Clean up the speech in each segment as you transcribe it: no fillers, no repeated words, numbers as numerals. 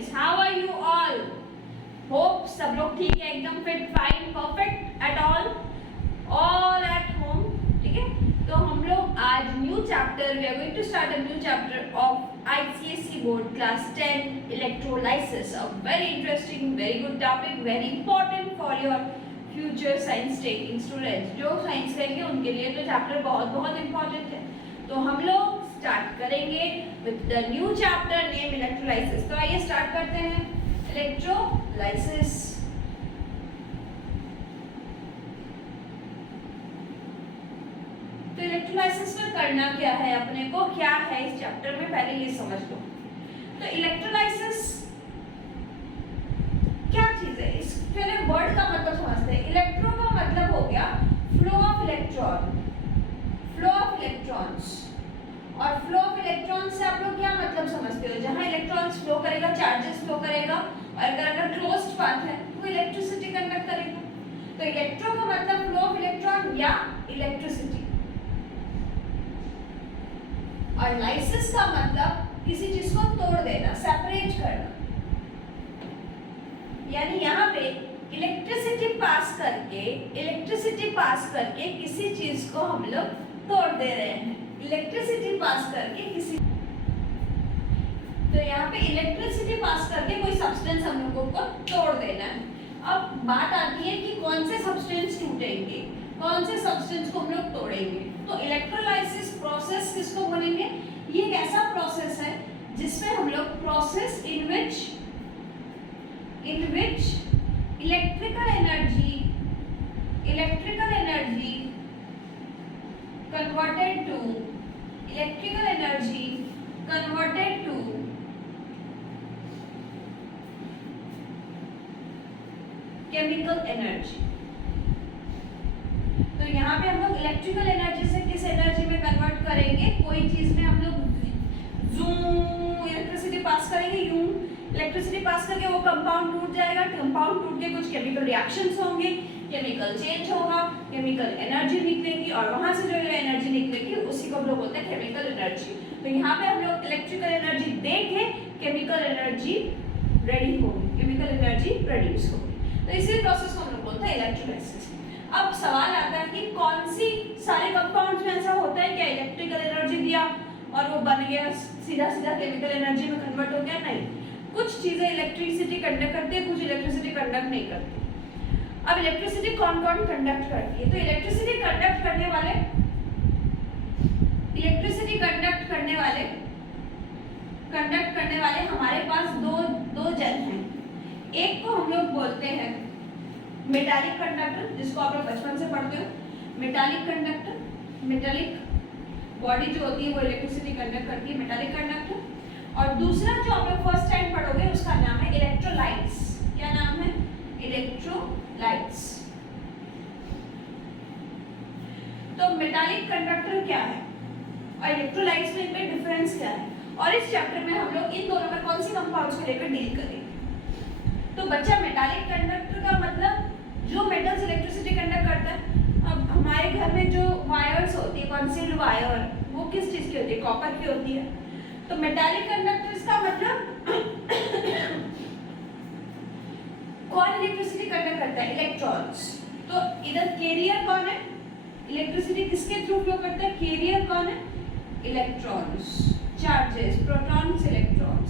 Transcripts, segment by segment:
Students, how are you all? Hope सब लोग ठीक है, एकदम fit, fine, perfect at all at home. ठीक है, तो हम लोग आज new chapter, we are going to start a new chapter of ICSE board class 10 electrolysis. A very interesting, very good topic, very important for your future science taking students. जो science लेंगे उनके लिए तो चैप्टर बहुत बहुत important है। तो हम लोग स्टार्ट करेंगे with the new chapter name electrolysis. तो आइए स्टार्ट करते हैं इलेक्ट्रोलाइसिस। तो इलेक्ट्रोलाइसिस में करना क्या है, अपने को क्या है इस चैप्टर में, पहले ये समझ लो। तो इलेक्ट्रोलाइसिस क्या चीज है, इस पहले वर्ड का मतलब समझते हैं। इलेक्ट्रो का मतलब हो गया flow of electron, flow of electrons. और फ्लो ऑफ इलेक्ट्रॉन्स से आप लोग क्या मतलब समझते हो? जहां इलेक्ट्रॉन्स फ्लो करेगा, चार्जेस फ्लो करेगा, और अगर क्लोज्ड पाथ है तो इलेक्ट्रिसिटी कंडक्ट करेगा। तो इलेक्ट्रो का मतलब फ्लो ऑफ इलेक्ट्रॉन या इलेक्ट्रिसिटी, और लाइसिस का मतलब किसी चीज को तोड़ देना, सेपरेट करना। यानी यहाँ पे इलेक्ट्रिसिटी पास करके किसी चीज को हम लोग तोड़ दे रहे हैं। इलेक्ट्रिसिटी पास करके किसी, तो यहाँ पे इलेक्ट्रिसिटी पास करके कोई सब्सटेंस हम लोगों को तोड़ देना है। अब बात आती है कि कौन से सब्सटेंस टूटेंगे, कौन से सब्सटेंस को हम लोग तोड़ेंगे। तो इलेक्ट्रोलाइसिस प्रोसेस किसको बोलेंगे? ये एक ऐसा प्रोसेस है जिसमें हम लोग process in which electrical energy converted to chemical energy। तो यहाँ पे हम लोग इलेक्ट्रिकल एनर्जी से किस एनर्जी में कन्वर्ट करेंगे? कोई चीज में हम लोग जूम इलेक्ट्रिसिटी पास करेंगे, यूं इलेक्ट्रिसिटी पास करके वो कंपाउंड टूट जाएगा, कंपाउंड टूट के कुछ केमिकल रिएक्शंस होंगे, केमिकल चेंज होगा, केमिकल एनर्जी निकलेगी, और वहां से जो एनर्जी निकलेगी उसी को हम लोग बोलते हैं केमिकल एनर्जी। तो यहाँ पे हम लोग इलेक्ट्रिकल एनर्जी दे के केमिकल एनर्जी रेडी होगी, केमिकल एनर्जी प्रोड्यूस होगी। तो इसी प्रोसेस को हम लोग बोलते हैं इलेक्ट्रोलाइसिस। अब सवाल आता है कि कौन सी सारे कंपाउंड्स में ऐसा होता है क्या इलेक्ट्रिकल एनर्जी दिया और वो बन गया सीधा केमिकल एनर्जी में कन्वर्ट हो गया? नहीं, कुछ चीजें इलेक्ट्रिसिटी कंडक्ट करती है, कुछ इलेक्ट्रिसिटी कंडक्ट नहीं करती। अब इलेक्ट्रिसिटी कौन कौन कंडक्ट करती है? तो इलेक्ट्रिसिटी कंडक्ट करने वाले हमारे पास दो जन हैं। एक को हम लोग बोलते हैं मेटालिक कंडक्टर, जिसको आप लोग बचपन से पढ़ते हो, मेटालिक कंडक्टर। मेटालिक बॉडी जो होती है वो इलेक्ट्रिसिटी कंडक्ट करती है, मेटालिक कंडक्टर। और दूसरा जो आप लोग फर्स्ट टाइम पढ़ोगे उसका नाम है इलेक्ट्रोलाइट्स। क्या नाम है? इलेक्ट्रोलाइट्स। तो मेटालिक कंडक्टर क्या है और इलेक्ट्रोलाइट्स में इनमें डिफरेंस क्या है, और इस चैप्टर में हम लोग इन दोनों में कौन सी कंपाउंड्स को लेकर डील करेंगे। तो बच्चा, मेटालिक कंडक्टर का मतलब जो मेटल्स इलेक्ट्रिसिटी कंडक्ट करता है। अब हमारे घर में जो वायर्स होती है, कंसील्ड वायर, वो किस चीज की होती है? कॉपर की होती है। तो मेटालिक कंडक्टर्स का मतलब कौन इलेक्ट्रिसिटी कंडक्ट करता है? इलेक्ट्रॉन्स। तो इधर कैरियर कौन है? इलेक्ट्रिसिटी किसके थ्रू फ्लो करता है? कैरियर कौन है? Electrons, charges, protons, electrons.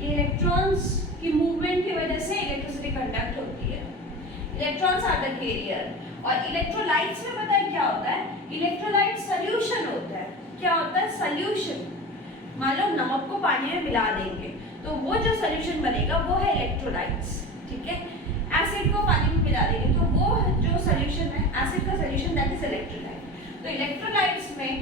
ये इलेक्ट्रॉन्स की मूवमेंट की वजह से इलेक्ट्रिसिटी कंडक्ट होती है। Electrons are the carrier. और इलेक्ट्रोलाइट्स में पता है क्या होता है? इलेक्ट्रोलाइट सॉल्यूशन होता है। क्या होता है? सॉल्यूशन। मान लो नमक को पानी में मिला देंगे तो वो जो सॉल्यूशन बनेगा वो है इलेक्ट्रोलाइट्स। ठीक है, एसिड को पानी में मिला देंगे तो वो जो सॉल्यूशन है, एसिड का सॉल्यूशन, दैट इज इलेक्ट्रोलाइट। तो इलेक्ट्रोलाइट्स में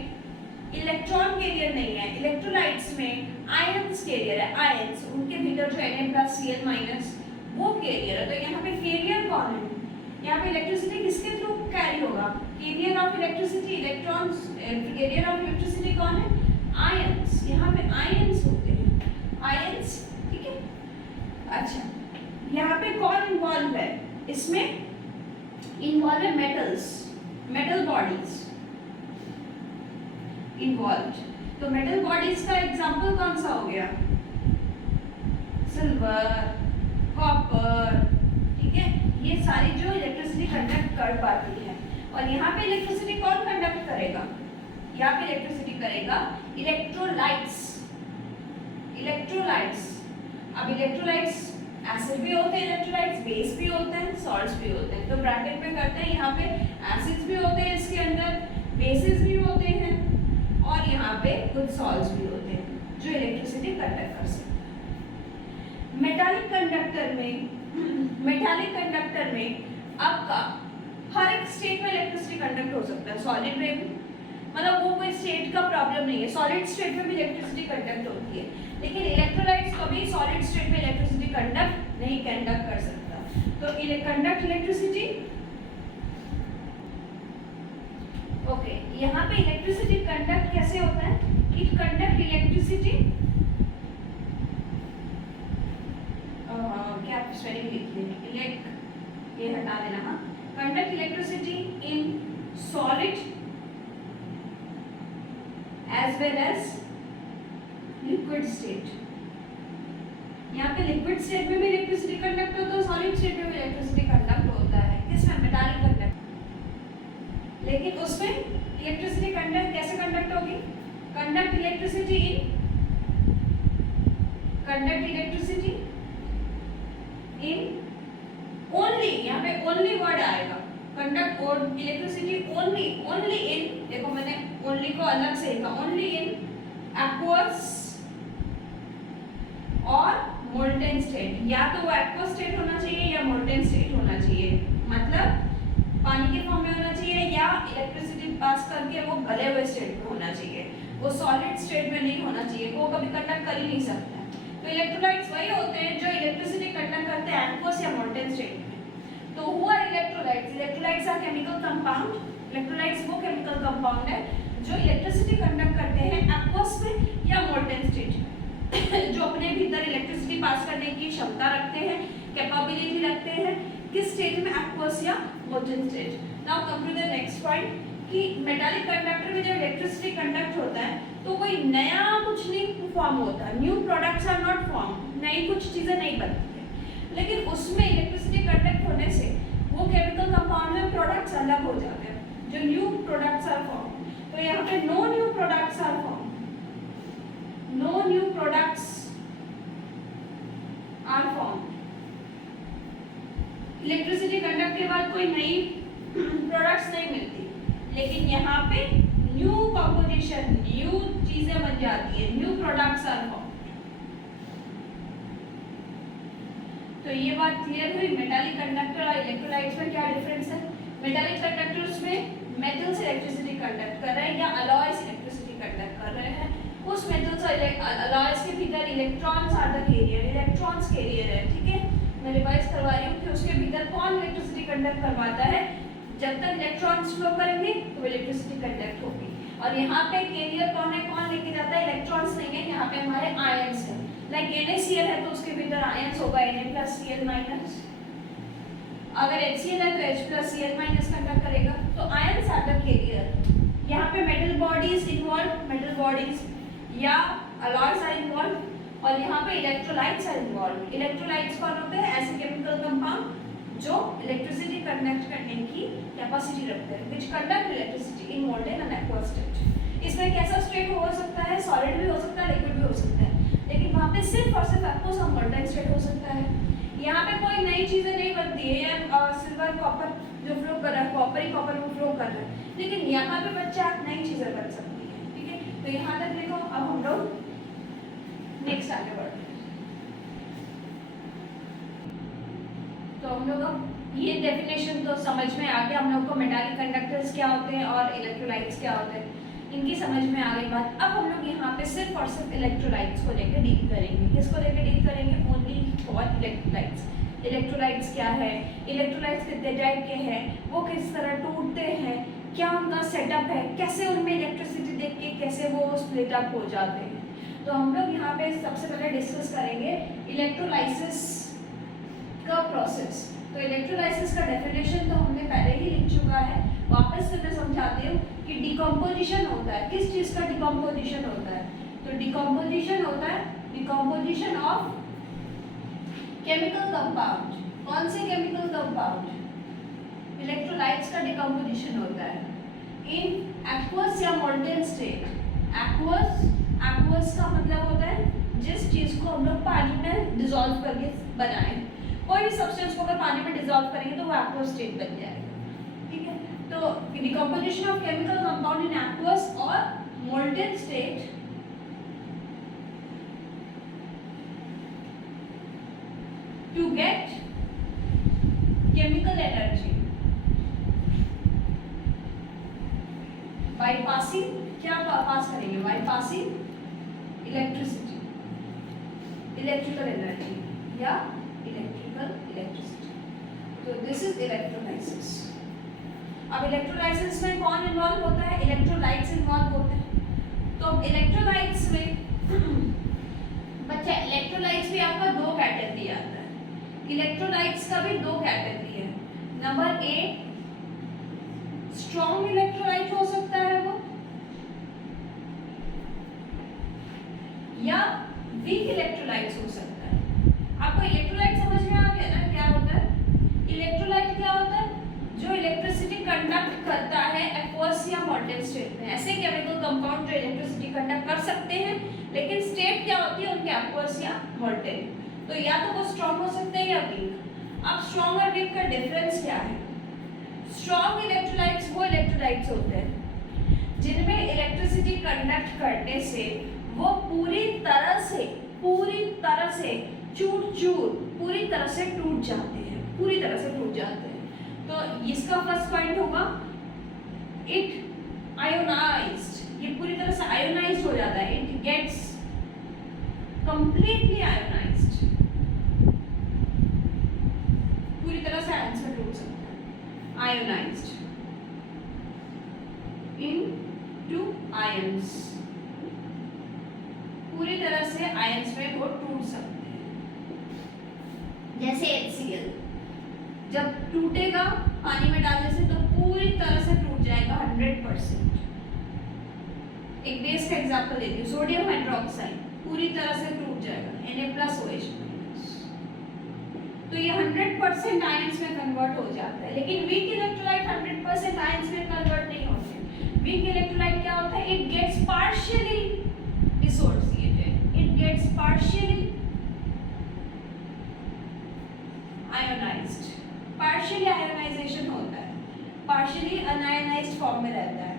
इलेक्ट्रॉन कैरियर नहीं है, इलेक्ट्रोलाइट्स में आयंस कैरियर है। आयंस, उनके भीतर जो Na+Cl- वो कैरियर है। तो यहाँ पे कैरियर कौन है? यहाँ पे इलेक्ट्रिसिटी किसके थ्रू कैरी होगा? Carrier of electricity, electrons. Carrier of electricity कौन है? आयंस। यहाँ पे आयंस होते हैं, आयंस। ठीक है, अच्छा, यहाँ पे कौन इन्वॉल्व है? इसमें इन्वॉल्व है मेटल्स, मेटल बॉडीज इन्वॉल्व। तो मेटल बॉडीज का एग्जांपल कौन सा हो गया? सिल्वर, कॉपर, ठीक है, ये सारी जो इलेक्ट्रिसिटी कंडक्ट कर पाती है। और यहाँ पे इलेक्ट्रिसिटी कौन कंडक्ट करेगा? यहाँ पे इलेक्ट्रिसिटी करेगा इलेक्ट्रोलाइट्स। इलेक्ट्रोलाइट्स, अब इलेक्ट्रोलाइट्स एसिड भी होते हैं, इलेक्ट्रोलाइट्स बेस भी होते हैं, सॉल्ट्स भी होते हैं। तो ब्रैकेट में करते हैं, यहाँ पे एसिड्स भी होते हैं इसके अंदर, बेसिस भी होते हैं, और यहाँ पे कुछ सॉल्ट्स भी होते हैं जो इलेक्ट्रिसिटी कंडक्ट कर सकते हैं। मेटालिक कंडक्टर में आपका हर एक स्टेट में इलेक्ट्रिसिटी कंडक्ट हो सकता है। सॉलिड में भी, मतलब वो कोई स्टेट का प्रॉब्लम नहीं है, सॉलिड स्टेट में भी इलेक्ट्रिसिटी कंडक्ट होती है, लेकिन इलेक्ट्रोलाइट्स कभी सॉलिड स्टेट में इलेक्ट्रिसिटी कंडक्ट नहीं कंडक्ट कर सकता। तो कंडक्ट इलेक्ट्रिसिटी, ओके, यहाँ पे इलेक्ट्रिसिटी कंडक्ट कैसे होता है? इट कंडक्ट इलेक्ट्रिसिटी, क्या स्पेलिंग लिख लें, ये हटा देना, हाँ, conduct electricity in solid as well as liquid state। यहाँ पे लिक्विड स्टेट में भी इलेक्ट्रिसिटी कंडक्ट होता है, सॉलिड स्टेट में भी इलेक्ट्रिसिटी कंडक्ट होता है। किसमें? Metallic conduct. लेकिन उसमें इलेक्ट्रिसिटी कंडक्ट कैसे कंडक्ट होगी? कंडक्ट इलेक्ट्रिसिटी इन ओनली, यहाँ पे ओनली वर्ड आएगा, कंडक्ट और इलेक्ट्रिसिटी ओनली इन, देखो मैंने ओनली को अलग से लिखा, ओनली इन एक्वस और मोल्टेन स्टेट। या तो वो एक्वस स्टेट होना चाहिए या मोल्टेन स्टेट होना चाहिए, मतलब पानी के फॉर्म में होना चाहिए, या इलेक्ट्रिसिटी पास करके वो गले हुए स्टेट में होना चाहिए, वो सॉलिड स्टेट में नहीं होना चाहिए, वो कभी कंडक्ट कर ही नहीं सकता। तो इलेक्ट्रोलाइट्स वही होते हैं जो इलेक्ट्रिसिटी कंडक्ट करते हैं एक्वस या मोल्टेन स्टेट में। तो हुआ electrolytes are chemical compound. Electrolytes वो केमिकल कंपाउंड है जो इलेक्ट्रिसिटी कंडक्ट करते हैं एक्वस में या मोल्टेन स्टेट में, जो अपने भीतर इलेक्ट्रिसिटी पास करने की क्षमता रखते हैं, कैपेबिलिटी रखते हैं, किस स्टेट में? एक्वस या molten state. Now come to the next point कि मेटालिक कंडक्टर में जब इलेक्ट्रिसिटी कंडक्ट होता है तो कोई नया कुछ नहीं फॉर्म होता, new products are not form, नई कुछ चीजें नहीं बनती है, लेकिन उसमें इलेक्ट्रिसिटी कंडक्ट होने से वो केमिकल कंपाउंड में प्रोडक्ट्स अलग हो जाते हैं, जो न्यू प्रोडक्ट्स आर फॉर्म। तो यहाँ पे no new products are form, no new products are form. Electricity conduct के बाद कोई नई प्रोडक्ट्स नहीं मिलती, लेकिन यहाँ पे न्यू कंपोजिशन, न्यू चीजें बन जाती है, न्यू प्रोडक्ट्स आर फॉर्म। तो ये बात क्लियर हुई मेटालिक कंडक्टर और इलेक्ट्रोलाइट्स में क्या डिफरेंस है। मेटालिक कंडक्टर्स में मेटल्स इलेक्ट्रिसिटी कंडक्ट कर रहे हैं या अलॉयज इलेक्ट्रिसिटी कंडक्ट कर रहे हैं, उस मेटल्स और अलॉयज के भीतर electrons are the carrier, electrons carrier है, ठीक है। मैं रिवाइज करवा रही हूँ कि उसके भीतर कौन इलेक्ट्रिसिटी कंडक्ट करवाता है, जब तक इलेक्ट्रॉन्स फ्लो करेंगे तो इलेक्ट्रिसिटी कंडक्ट होगी। और यहाँ पे कैरियर कौन है, कौन लेके जाता है? इलेक्ट्रॉन्स नहीं है, यहाँ पे हमारे आयंस है। लाइक NaCl है तो उसके भीतर आयंस होगा Na+Cl-। अगर HCl है तो H+Cl- कंडक्ट करेगा, तो आयंस आर द कैरियर। यहाँ पे metal bodies involve, metal bodies या अलॉयज आर इन्वॉल्व, और यहाँ पे इलेक्ट्रोलाइट्स आर इन्वॉल्व। इलेक्ट्रोलाइट्स कौन होते हैं? ऐसे केमिकल कंपाउंड जो इलेक्ट्रिसिटी कंडक्ट करने की कैपेसिटी रखते हैं, which conduct electricity in molten and aqueous state। इसमें कैसा स्टेट हो सकता है? सॉलिड भी हो सकता है, लिक्विड भी हो सकता है, लेकिन वहाँ पे सिर्फ और सिर्फ एक्वस और मोल्टेन स्टेट हो सकता है। यहाँ पे कोई नई चीजें नहीं बनती है, या सिल्वर कॉपर जो फ्लो कर रहा है, कॉपर ही कॉपर में फ्लो कर रहा है, लेकिन यहाँ पे बच्चा नई चीजें बन सकती है, ठीक है। तो यहाँ तक देखो, अब हम लोग नेक्स्ट आगे बढ़ते हैं। तो हम लोग ये डेफिनेशन तो समझ में आ गया, हम लोग को मेटालिक कंडक्टर्स क्या होते हैं और इलेक्ट्रोलाइट्स क्या होते हैं, इनकी समझ में आ गई बात। अब हम लोग यहाँ पे सिर्फ और सिर्फ इलेक्ट्रोलाइट्स को लेकर डील करेंगे। किसको लेकर डील करेंगे? Only for electrolytes. इलेक्ट्रोलाइट्स क्या है, इलेक्ट्रोलाइट्स कितने टाइप के हैं, वो किस तरह टूटते हैं, क्या उनका सेटअप है, कैसे उनमें इलेक्ट्रिसिटी देख के कैसे वो स्प्लिट अप हो जाते हैं। तो हम लोग यहाँ पे सबसे पहले डिस्कस करेंगे इलेक्ट्रोलाइसिस का प्रोसेस। तो इलेक्ट्रोलाइसिस का डेफिनेशन तो हमने पहले ही लिख चुका है, वापस से मैं समझाती हूँ कि डिकम्पोजिशन होता है। किस चीज़ का डिकम्पोजिशन होता है? तो डिकम्पोजिशन होता है डिकम्पोजिशन ऑफ केमिकल कंपाउंड, कौन से केमिकल कंपाउंड? इलेक्ट्रोलाइट्स का डिकम्पोजिशन होता है इन एक्वस या मोल्टेन स्टेट। एक्वस का मतलब होता है जिस चीज को हम लोग पानी में डिसॉल्व करके बनाए। कोई भी सब्सटेंस को अगर पानी में डिसॉल्व करेंगे तो वो एक्वस स्टेट बन जाएगा, ठीक है। तो decomposition of chemical compound in aqueous और molten state to get chemical energy by passing, क्या पास करेंगे? by passing electricity, electrical energy या electricity। तो this is electrolysis। अब electrolysis में कौन इन्वॉल्व होता है? इलेक्ट्रोलाइट्स इन्वॉल्व होते हैं। तो इलेक्ट्रोलाइट्स में बच्चा इलेक्ट्रोलाइट्स भी आपका दो कैटेगरी आता है। इलेक्ट्रोलाइट्स का भी दो कैटेगरी है। नंबर ए, स्ट्रॉन्ग इलेक्ट्रोलाइट हो सकता है वो, या वीक इलेक्ट्रोलाइट्स हो सकता है। आपको इलेक्ट्रोलाइट समझ में आ गया ना क्या होता है? इलेक्ट्रोलाइट क्या होता है? जो इलेक्ट्रिसिटी कंडक्ट करता है एक्वस या मोल्टेन स्टेट में। ऐसे केमिकल कंपाउंड जो इलेक्ट्रिसिटी कंडक्ट कर सकते हैं, लेकिन स्टेट क्या होती है उनके एक्वस या मोल्टेन। तो या तो वो स्ट्रॉन्ग हो सकते हैं या वीक। अब स्ट्रॉन्ग और वीक का डिफरेंस क्या है? स्ट्रॉन्ग इलेक्ट्रोलाइट्स वो इलेक्ट्रोलाइट्स होते हैं जिनमें इलेक्ट्रिसिटी कंडक्ट करने से वो पूरी तरह से चूर पूरी तरह से टूट जाते हैं। तो इसका फर्स्ट पॉइंट होगा इट आयोनाइज्ड, ये पूरी तरह से आयोनाइज्ड हो जाता है। इट गेट्स कंप्लीटली आयोनाइज्ड, पूरी तरह से आयन से टूट सकता है। आयोनाइज्ड इनटू आयंस, पूरी तरह से आयंस में वो टूट सकते हैं। जैसे HCl जब टूटेगा पानी में डालने से तो पूरी तरह से टूट जाएगा 100%। एक बेस का एग्जांपल देती हूँ, सोडियम हाइड्रोक्साइड पूरी तरह से टूट जाएगा Na+OH। तो ये 100% आयंस में कन्वर्ट हो जाता है। लेकिन वीक इलेक्ट्रोलाइट 100% आयंस में कन्वर्ट नहीं होते। वीक इलेक्ट्रोलाइट क्या होता है? It gets partially dissociated, it gets partially ionised. Partially ionisation होता है, पार्शियली अनआयोनाइज्ड फॉर्म में रहता है।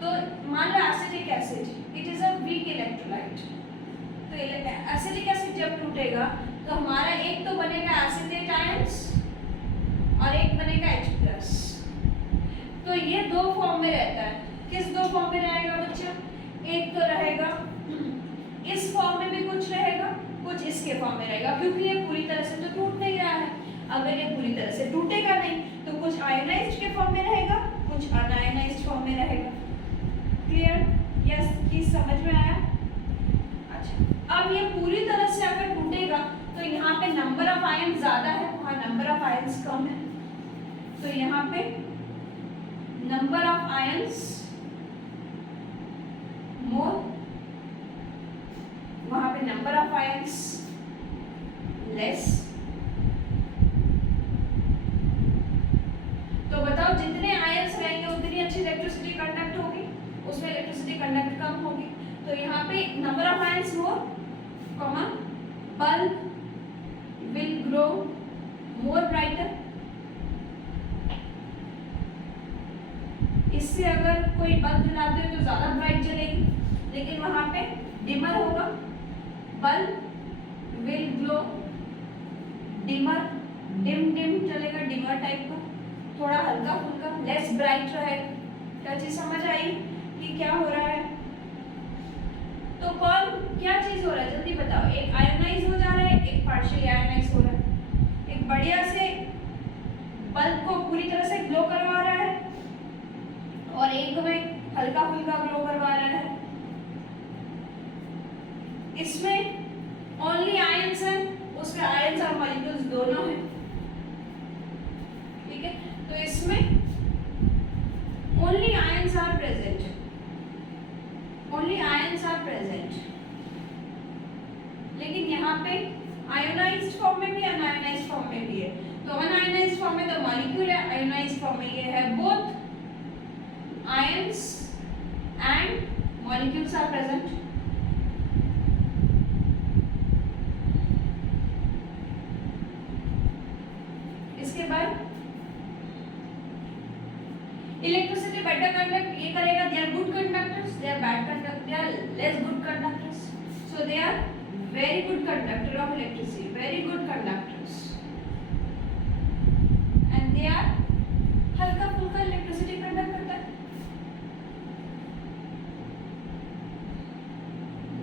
तो मान लो acetic acid, it is a weak electrolyte. तो एसिटिक एसिड जब टूटेगा तो हमारा एक तो बनेगा एसिटेट आयंस और एक बनेगा H+। तो ये दो फॉर्म में रहता है। किस दो फॉर्म में रहेगा बच्चा? एक तो रहेगा इस फॉर्म में भी कुछ रहेगा, कुछ इसके फॉर्म में रहेगा, क्योंकि ये पूरी तरह से तो टूट नहीं रहा है। अगर ये पूरी तरह से टूटेगा नहीं तो कुछ आयोनाइज्ड के फॉर्म में रहेगा, कुछ अनआयोनाइज्ड फॉर्म में रहेगा। क्लियर? यस, प्लीज समझ में आया? अच्छा, अब ये पूरी तरह से अगर टूटेगा तो यहाँ पे नंबर ऑफ आयन ज्यादा है, वहाँ नंबर ऑफ आयंस कम है। तो यहाँ पे नंबर ऑफ आयंस मोर, वहाँ पे नंबर ऑफ आयंस लेस। तो बताओ जितने आयंस रहेंगे उतनी अच्छी इलेक्ट्रिसिटी कंडक्ट होगी, उसमें इलेक्ट्रिसिटी कंडक्ट कम होगी। तो यहाँ पे number of ions more, comma, bulb will grow more brighter। इससे अगर कोई बल्ब जलाते हैं तो ज्यादा ब्राइट जलेगी, लेकिन वहां पे डिमर होगा। Bulb will glow dimmer, dim चलेगा, डिमर टाइप का, थोड़ा हल्का फुल्का, लेस ब्राइट रहेगा। क्या चीज समझ आई कि क्या हो रहा है? तो कौन क्या चीज हो रहा है जल्दी बताओ? एक आयोनाइज हो जा रहा है, एक पार्शियली आयोनाइज हो रहा है। एक बढ़िया से बल्ब को पूरी तरह से ग्लो करवा रहा है और एक में हल्का फुल्का ग्लो करवा रहा है। इसमें ओनली आयंस है, उसमें आयंस और मॉलिक्यूल्स दोनों हैं। ठीक है, तो इसमें only ions are present, only ions are present. लेकिन यहाँ पे आयोनाइज्ड फॉर्म में भी अनआयोनाइज्ड फॉर्म में भी है। तो अनआयोनाइज्ड फॉर्म में तो मॉलिक्यूल है, आयोनाइज्ड फॉर्म में ये है both ions and molecules are present. इसके बाद इलेक्ट्रिसिटी बेटर कंडक्ट ये करेगा, they are good conductors, they are bad conductor, they are less good conductors, so they are very good conductor of electricity, very good conductors, and they are हल्का फुल्का electricity conduct करता है,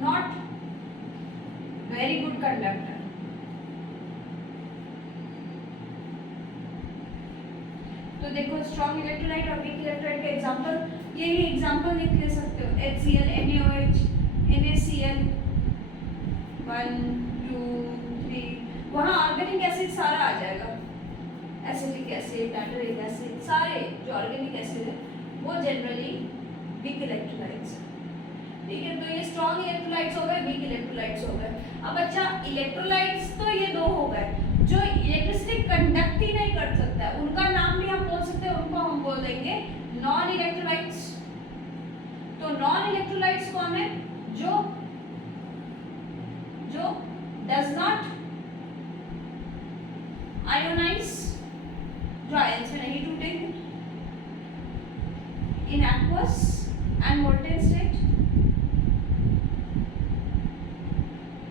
not very good conductor। तो देखो strong electrolyte और weak electrolyte का example, ये ही example लिख ले सकते हो, HCl, NaOH, NaCl 1 2 3, वहाँ ऑर्गेनिक एसिड सारा आ जाएगा, एसिटिक एसिड, टार्टरिक एसिड, सारे जो ऑर्गेनिक एसिड है वो जनरली वीक इलेक्ट्रोलाइट्स है। ठीक है, तो ये स्ट्रॉन्ग इलेक्ट्रोलाइट्स हो गए, वीक इलेक्ट्रोलाइट्स हो गए। अब अच्छा इलेक्ट्रोलाइट्स तो ये दो हो गए, जो इलेक्ट्रिसिटी कंडक्ट ही नहीं कर सकता है उनका नाम भी हम बोल सकते हैं, उनको हम बोल देंगे नॉन इलेक्ट्रोलाइट्स। तो नॉन इलेक्ट्रोलाइट्स कौन है? जो does not ionize, जो आयन से नहीं टूटेंगे, in aqueous and molten state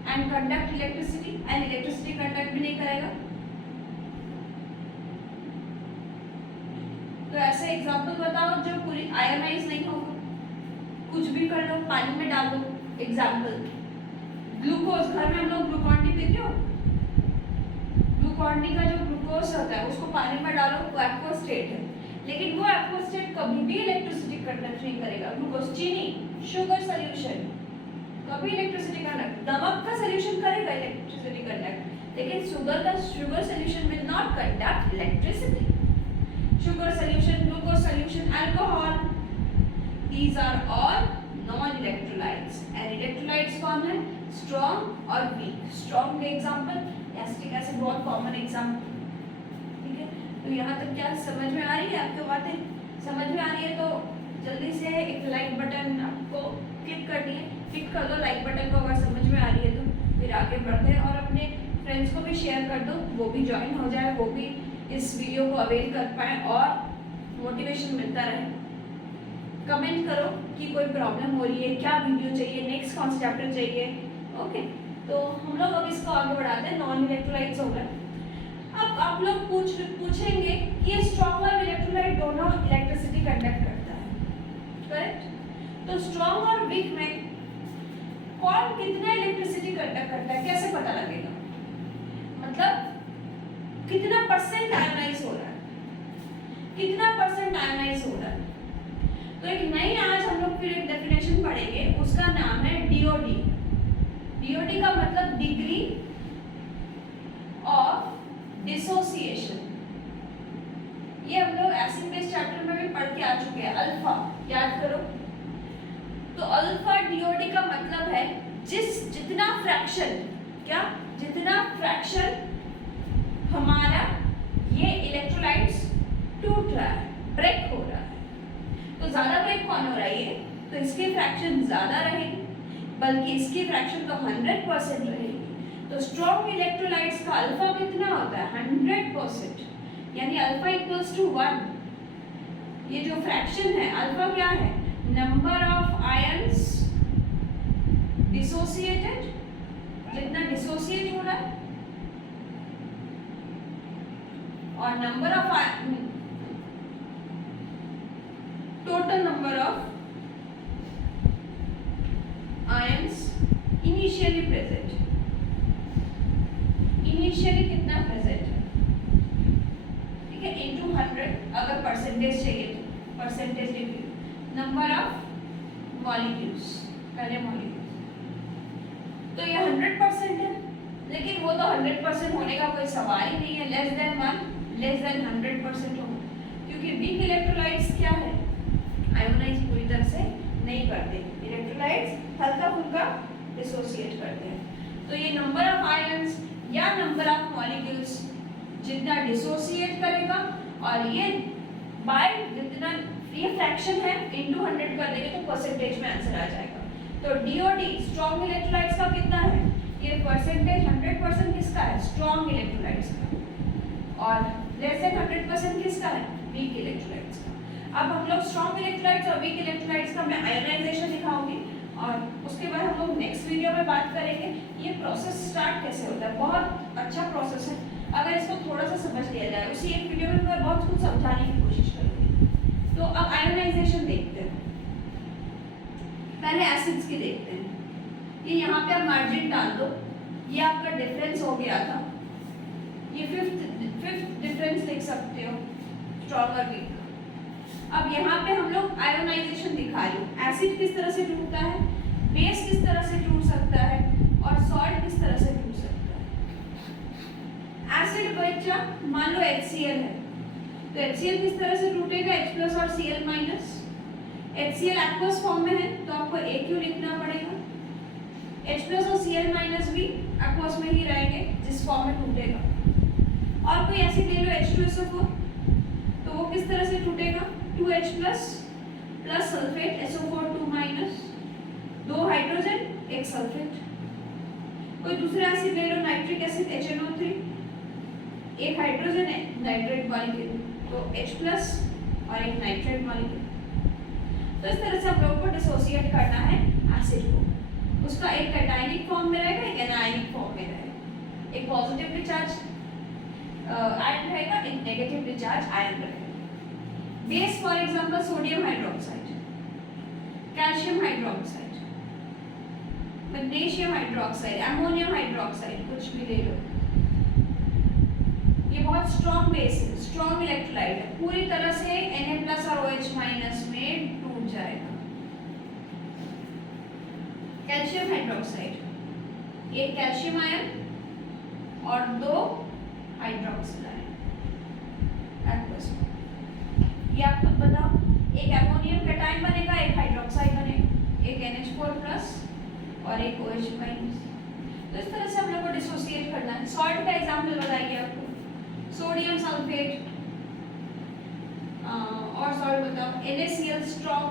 and conduct electricity, and electricity conduct भी नहीं करेगा। तो ऐसे एग्जांपल बताओ जो पूरी आयोनाइज नहीं होगा, कुछ भी कर लो, पानी में डाल दो। एग्जांपल ग्लूकोज, घर में हम लोग ग्लूकॉन डी पीते हो, ग्लूकॉन डी का जो ग्लूकोज होता है उसको पानी में डालो, वो एक्वस स्टेट है, लेकिन वो एक्वस स्टेट कभी भी इलेक्ट्रिसिटी कंडक्ट नहीं करेगा। ग्लूकोज, चीनी, शुगर सॉल्यूशन कभी इलेक्ट्रिसिटी कंडक्ट, नमक का सॉल्यूशन करेगा इलेक्ट्रिसिटी कंडक्ट, लेकिन sugar solution will not conduct electricity. Sugar solution, glucose solution, alcohol, these are all non electrolytes. And electrolytes कौन है? स्ट्रॉन्ग और वीक। स्ट्रॉन्ग के एग्जांपल एसिटिक एसिड, बहुत कॉमन एग्जांपल। ठीक है, तो यहाँ तक क्या समझ में आ रही है आपको बातें? समझ में आ रही है तो जल्दी से एक लाइक बटन आपको क्लिक करनी है, क्लिक कर दो लाइक बटन को अगर समझ में आ रही है तो। फिर आगे बढ़ते हैं और अपने फ्रेंड्स को भी शेयर कर दो, वो भी ज्वाइन हो जाए, वो भी इस वीडियो को अवेल कर पाए और मोटिवेशन मिलता रहे। कमेंट करो कि कोई प्रॉब्लम हो रही है, क्या वीडियो चाहिए, नेक्स्ट कौन सा चैप्टर चाहिए। ओके, तो हम लोग अब इसको आगे बढ़ाते हैं। नॉन इलेक्ट्रोलाइट्स हो गए। अब आप लोग पूछेंगे कि ये स्ट्रॉन्ग और इलेक्ट्रोलाइट दोनों इलेक्ट्रिसिटी कंडक्ट करता है, करेक्ट? तो स्ट्रॉन्ग और वीक में कौन कितना इलेक्ट्रिसिटी कंडक्ट करता है, कैसे पता लगेगा? मतलब कितना परसेंट आयोनाइज हो रहा है, कितना परसेंट आयोनाइज हो रहा है। तो एक नई आज हम लोग फिर एक डेफिनेशन पढ़ेंगे, उसका नाम है डीओडी। डीओडी का मतलब डिग्री ऑफ डिसोसिएशन। ये हम लोग एसिड बेस चैप्टर में भी पढ़ के आ चुके हैं। अल्फा याद करो, तो अल्फा डीओडी का मतलब है जितना फ्रैक्शन, क्या जितना फ्रैक्शन हमारा ये इलेक्ट्रोलाइट्स टूट रहा है, ब्रेक हो रहा है, तो ज्यादा ब्रेक कौन हो रहा है? तो इसकी फ्रैक्शन ज्यादा रहेगी, बल्कि इसकी फ्रैक्शन तो 100% रहेगी। तो स्ट्रॉन्ग इलेक्ट्रोलाइट्स का अल्फा कितना होता है? 100%, यानी अल्फा इक्वल्स टू 1। ये जो फ्रैक्शन है अल्फा क्या है? नंबर ऑफ आयंस डिसोसिएटेड, जितना डिसोसिएट हो रहा है, और number of total number of ions initially present. Initially कितना प्रेजेंट है, ठीक है, इनटू 100 अगर परसेंटेज चाहिए तो percentage degree, number of molecules, पहले मॉलिक्यूल्स। तो ये 100% है, लेकिन वो तो 100% होने का कोई सवाल ही नहीं है। लेस देन 1, लेस देन 100% होगा, क्योंकि वीक इलेक्ट्रोलाइट्स क्या है? आयोनाइज पूरी तरह से नहीं करते, इलेक्ट्रोलाइट्स हल्का फुल्का डिसोसिएट करते हैं। तो ये नंबर ऑफ आयंस या नंबर ऑफ मॉलिक्यूल्स जितना डिसोसिएट करेगा, और ये बाय जितना ये फ्रैक्शन है इनटू 100 कर देंगे तो परसेंटेज में आंसर आ जाएगा। तो डीओडी स्ट्रॉन्ग इलेक्ट्रोलाइट्स का कितना है, ये परसेंटेज 100% किसका है, स्ट्रॉन्ग इलेक्ट्रोलाइट्स का, और लेस देन 100% किसका है, वीक इलेक्ट्रोलाइट्स का। अब हम लोग स्ट्रॉन्ग इलेक्ट्रोलाइट्स और वीक इलेक्ट्रोलाइट्स का मैं आयोनाइजेशन दिखाऊंगी, और उसके बाद हम लोग नेक्स्ट वीडियो में बात करेंगे ये प्रोसेस स्टार्ट कैसे होता है। बहुत अच्छा प्रोसेस है, अगर इसको थोड़ा सा समझ लिया जाए। उसी एक वीडियो में मैं बहुत कुछ समझाने की कोशिश करूंगी। तो अब आयोनाइजेशन देखते हैं, पहले एसिड्स की देखते हैं। ये यहाँ पे आप मार्जिन डाल दो, ये आपका डिफरेंस हो गया था, ये फिफ्थ डिफरेंस देख सकते हो स्ट्रॉन्ग और वीक। अब यहाँ पे हम लोग आयोनाइजेशन दिखा रहे हो, एसिड किस तरह से टूटता है, बेस किस तरह से टूट सकता है, और सॉल्ट किस तरह से टूट सकता है। एसिड बच्चा मान लो HCl है, तो HCl किस तरह से टूटेगा, H+ और Cl-। HCl एक्वस फॉर्म में है तो आपको AQ लिखना पड़ेगा, H+ और Cl- भी एक्वस में ही रहेंगे जिस फॉर्म में टूटेगा। और कोई एसिड ले लो H2SO4, तो वो किस तरह से टूटेगा, 2H+ plus sulphate SO4 2-, 2 hydrogen 1 sulphate. कोई दूसरा एसिड ले लो नाइट्रिक एसिड HNO3, 1 हाइड्रोजन है नाइट्रेट मॉलिक्यूल, तो H+ और 1 नाइट्रेट मॉलिक्यूल। तो इस तरह से हम लोगों को डिसोसिएट करना है एसिड को, उसका एक कैटायनिक फॉर्म में रहेगा, एक एनायनिक फॉर्म में रहेगा, एक पॉजिटिवली चार्ज आयन रहेगा, एक नेगेटिवली चार्ज आयन रहेगा। Base for example sodium hydroxide, calcium hydroxide, magnesium hydroxide, ammonium hydroxide, कुछ भी ले लो। ये बहुत स्ट्रॉन्ग बेस है, स्ट्रॉन्ग इलेक्ट्रोलाइट है, पूरी तरह से Na+ और OH- में टूट जाएगा। कैल्शियम हाइड्रोक्साइड, एक कैल्शियम आयन और 2 हाइड्रोक्सिल आयन एक्वस। ये आप खुद बताओ, एक अमोनियम कैटायन बनेगा, एक हाइड्रोक्साइड बनेगा, एक NH4+ और एक OH-। तो इस तरह से हम लोग को डिसोसिएट करना है। सॉल्ट का एग्जांपल बताइए आपको, सोडियम सल्फेट, और सॉल्ट बताओ NaCl स्ट्रॉन्ग।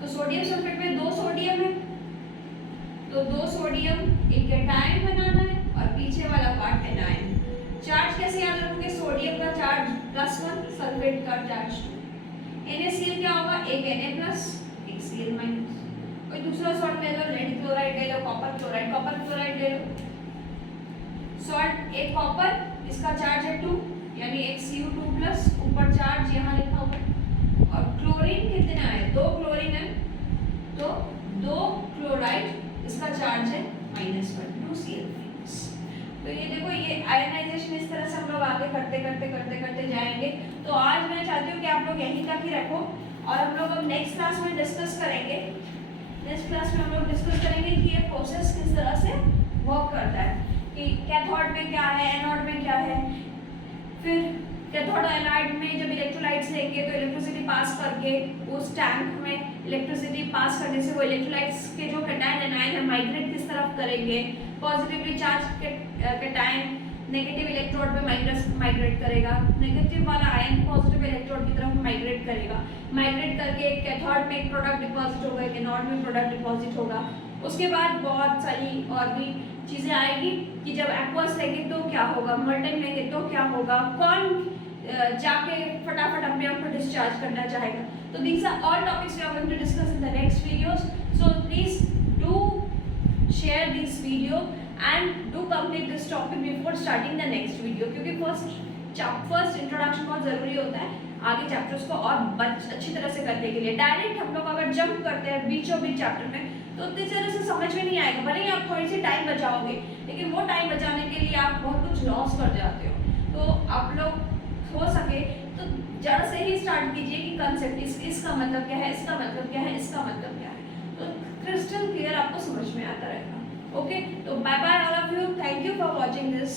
तो सोडियम सल्फेट में 2 सोडियम है, तो 2 सोडियम एक कैटायन बनाना है और पीछे वाला पार्ट एनायन। चार्ज कैसे याद रखोगे, सोडियम का चार्ज +1, सल्फेट का चार्ज 2। NaCl क्या होगा, एक Na+, एक Cl-। कोई दूसरा सॉल्ट ले लो, लेड क्लोराइड ले लो, कॉपर क्लोराइड ले लो। सॉल्ट एक कॉपर, इसका चार्ज है 2, यानी एक Cu2+, ऊपर चार्ज यहाँ लिखा हुआ है। और क्लोरीन कितना है, 2 क्लोरीन है, तो 2 क्लोराइड, इसका चार्ज है -1, 2 Cl-। तो ये देखो, ये आयोनाइजेशन इस तरह से हम लोग आगे करते जाएंगे। तो आज मैं चाहती हूँ कि आप लोग यहीं तक ही रखो, और हम लोग अब नेक्स्ट क्लास में डिस्कस करेंगे। नेक्स्ट क्लास में हम लोग डिस्कस करेंगे कि ये प्रोसेस किस तरह से वर्क करता है, कि कैथोड में क्या है, एनोड में क्या है। फिर कैथोड एनाइड में जब इलेक्ट्रोलाइट्स लेंगे तो इलेक्ट्रिसिटी पास करके उस टैंक में इलेक्ट्रिसिटी पास करने से वो इलेक्ट्रोलाइट्स के जो कैटायन एनायन है माइग्रेट किस तरफ करेंगे, positively charge cation negative electrode पे माइग्रेट करेगा, नेगेटिव वाला आयन पॉजिटिव इलेक्ट्रोड की तरफ माइग्रेट करेगा, माइग्रेट करके कैथोड में एक प्रोडक्ट डिपॉजिट होगा, एक एनोड में प्रोडक्ट डिपॉजिट होगा। उसके बाद बहुत सारी और भी चीज़ें आएगी कि जब एक्वस लेंगे तो क्या होगा, मॉल्टन लेंगे तो क्या होगा, कौन जाके फटाफट अपने आप को डिस्चार्ज करना चाहेगा। तो these are all topics we are going to discuss in the next videos. So please do share this video and do complete this topic before starting the next video, क्योंकि फर्स्ट इंट्रोडक्शन बहुत ज़रूरी होता है आगे chapters को और अच्छी तरह से करने के लिए। डायरेक्ट हम लोग अगर जंप करते हैं बीचों बीच चैप्टर में तो उतनी तरह से समझ में नहीं आएगा। भले ही आप थोड़ी सी टाइम बचाओगे, लेकिन वो टाइम बचाने के लिए आप बहुत कुछ लॉस कर जाते हो। तो आप लोग हो सके तो जड़ से ही स्टार्ट कीजिए कि कंसेप्ट इसका मतलब क्या है, इसका मतलब क्या है, इसका मतलब क्या है, तो क्रिस्टल क्लियर आपको समझ में आता रहेगा। Okay, so bye bye all of you. Thank you for watching this.